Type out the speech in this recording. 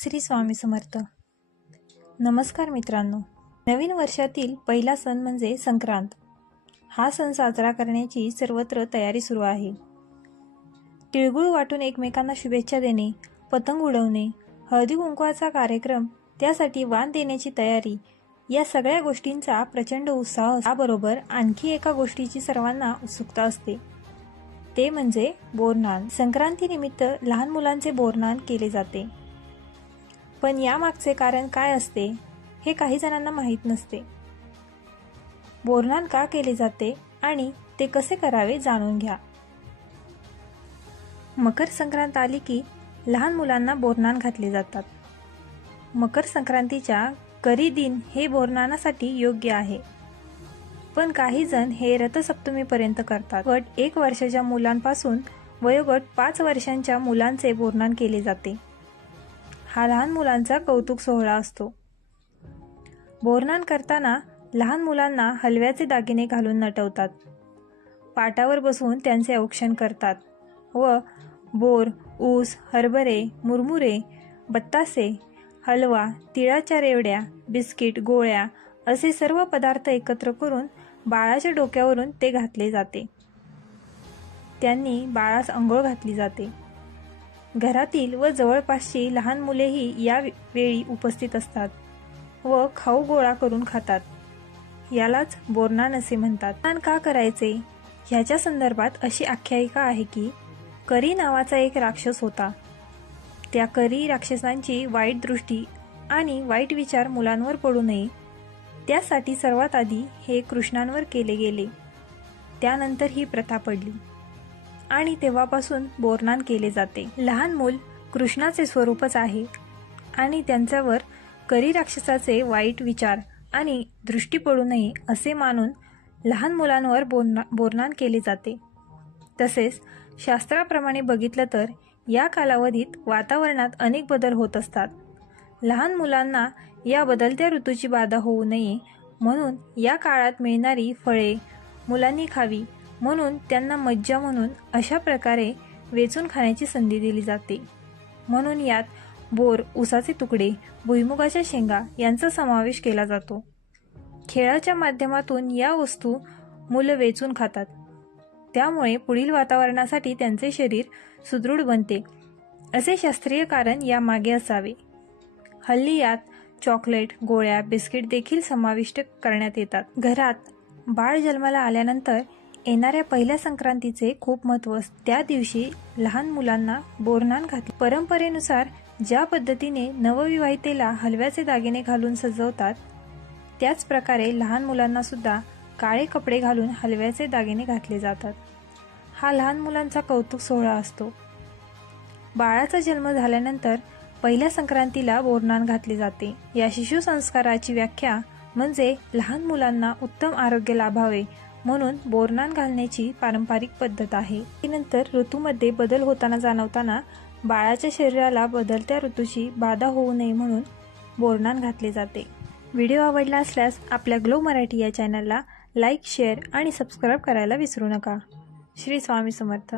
श्री स्वामी समर्थ. नमस्कार मित्रांनो. नवीन वर्षातील पहिला सण म्हणजे संक्रांत. हा सण साजरा करण्याची सर्वत्र तयारी सुरू आहे. तिळगुळ वाटून एकमेकांना शुभेच्छा देणे पतंग उडवणे हळदी कुंकवाचा कार्यक्रम त्यासाठी वाण देण्याची तयारी या सगळ्या गोष्टींचा प्रचंड उत्साह त्याबरोबर आणखी एका गोष्टीची सर्वांना उत्सुकता असते. ते म्हणजे बोरनान. संक्रांतीनिमित्त लहान मुलांचे बोरनान केले जाते. पण यामागचे कारण काय असते हे काही जणांना माहीत नसते. बोरनान का केले जाते आणि ते कसे करावे जाणून घ्या. मकर संक्रांत आली की लहान मुलांना बोरनान घातले जातात. मकर संक्रांतीच्या करी दिन हे बोरनानासाठी योग्य आहे. पण काही जण हे रथसप्तमीपर्यंत करतात. गट एक वर्षाच्या मुलांपासून वयोगट पाच वर्षांच्या मुलांचे बोरनान केले जाते. हा लहान मुलांचा कौतुक सोहळा असतो. बोरनान करताना लहान मुलांना हलव्याचे दागिने घालून नटवतात. पाटावर बसून त्यांचे औक्षण करतात व बोर ऊस हरभरे मुरमुरे बत्तासे हलवा तिळाच्या रेवड्या बिस्किट गोळ्या असे सर्व पदार्थ एकत्र करून बाळाच्या डोक्यावरून ते घातले जाते. त्यांनी बाळास अंघोळ घातली जाते. घरातील व जवळपासची लहान मुलेही या वेळी उपस्थित असतात व खाऊ गोळा करून खातात. यालाच बोरनान असे म्हणतात. बोरनान का करायचे? ह्याच्या संदर्भात अशी आख्यायिका आहे की करी नावाचा एक राक्षस होता. त्या करी राक्षसांची वाईट दृष्टी आणि वाईट विचार मुलांवर पडू नये. त्यासाठी सर्वात आधी हे कृष्णांवर केले गेले. त्यानंतर ही प्रथा पडली. आणि तेव्हापासून बोरनान केले जाते. लहान मूल कृष्णाचे स्वरूपच आहे आणि त्यांच्यावर करी राक्षसाचे वाईट विचार आणि दृष्टी पडू नये असे मानून लहान मुलांवर बोरना बोरनान केले जाते. तसेच शास्त्राप्रमाणे बघितलं तर या कालावधीत वातावरणात अनेक बदल होत असतात. लहान मुलांना या बदलत्या ऋतूची बाधा होऊ नये म्हणून या काळात मिळणारी फळे मुलांनी खावी म्हणून त्यांना मज्जा म्हणून अशा प्रकारे वेचून खाण्याची संधी दिली जाते. म्हणून यात बोर उसाचे तुकडे भुईमुगाच्या शेंगा यांचा समावेश केला जातो. खेळाच्या माध्यमातून या वस्तू मुलं वेचून खातात. त्यामुळे पुढील वातावरणासाठी त्यांचे शरीर सुदृढ बनते. असे शास्त्रीय कारण यामागे असावे. हल्ली यात चॉकलेट गोळ्या बिस्किट देखील समाविष्ट करण्यात येतात. घरात बाळ जन्माला आल्यानंतर येणाऱ्या पहिल्या संक्रांतीचे खूप महत्त्व त्या दिवशी लहान मुलांना बोरनान घातले. परंपरेनुसार ज्या पद्धतीने नवविवाहितेला हलव्याचे दागिने घालून सजवतात त्याच प्रकारे लहान मुलांना सुद्धा काळे कपडे घालून हलव्याचे दागिने घातले जातात. हा लहान मुलांचा कौतुक सोहळा असतो. बाळाचा जन्म झाल्यानंतर पहिल्या संक्रांतीला बोरनान घातले जाते. या शिशु संस्काराची व्याख्या म्हणजे लहान मुलांना उत्तम आरोग्य लाभावे म्हणून बोरनान घालण्याची पारंपरिक पद्धत आहे. नंतर ऋतूमध्ये बदल होताना जाणवताना बाळाच्या शरीराला बदलत्या ऋतूची बाधा होऊ नये म्हणून बोरनान घातले जाते. व्हिडिओ आवडला असल्यास आपल्या ग्लो मराठी या चॅनलला लाईक शेअर आणि सबस्क्राईब करायला विसरू नका. श्री स्वामी समर्थ.